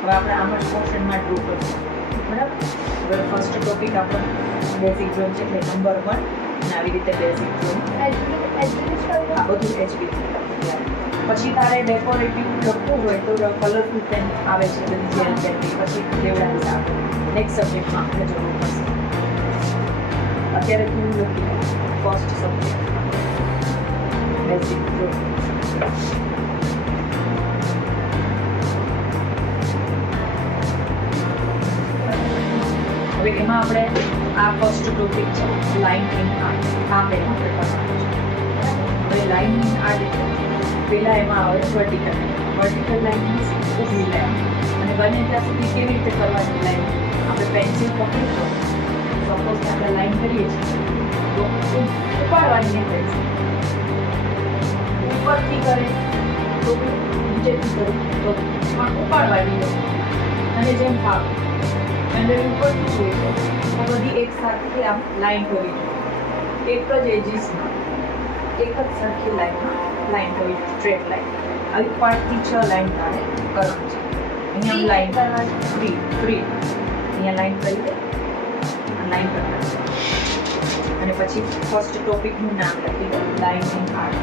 હવે આપણે આમ જ પોર્શનમાં ડ્રો કરીશું, બરાબર. હવે ફર્સ્ટ ટોપિક આપણો બેઝિક ડ્રોઈંગ છે એટલે નંબર 1, અને આવી રીતે બેઝિક ડ્રોઈંગ આ બધું HB. પછી તારે ડેકોરેટિવ લખવું હોય તો કલરફુલ પેન આવે છે, બધી જેલ પેન, પછી લેવડાવી આવે. નેક્સ્ટ સબ્જેક્ટમાં આપણે જરૂર પડશે. અત્યારે તું લખી લે ફર્સ્ટ સબ્જેક્ટ બેઝિક ડ્રોઈંગ. હવે એમાં આપણે આ ફર્સ્ટ ટોપિક છે લાઇન ઇન આર્ટ. આ પહેલાં આપણે કરવાનું છે. હવે લાઇન ઇન આર્ટ પહેલાં એમાં આવે વર્ટિકલ લાઇન મીન્સ ઊભી લાઇન. અને બને ત્યાં સુધી કેવી રીતે કરવાની લાઇન? આપણે પેન્સિલ પકડીશું, સપોઝ આપણે લાઇન કરીએ છીએ તો ઉપાડવાની પેન્સિલ ઉપરથી કરે તો નીચેથી કરે તો પણ ઉપાડવાની અને જેમ ફાવે. અને ઉપરથી જોઈએ તો બધી એક સાથે આમ લાઈન કરી જોઈએ, એક જ એજીસમાં એક જ સરખી લાઈન કરવી, સ્ટ્રેટ લાઈન. આવી 5 થી 6 લાઈન તારે કરવાની છે. અહીંયા લાઈન કરવાની ફ્રી અહીંયા લાઈન કરી દે, લાઈન કરવાની. અને પછી ફર્સ્ટ ટોપિકનું નામ લખી દે લાઇન ઇન આર્ટ.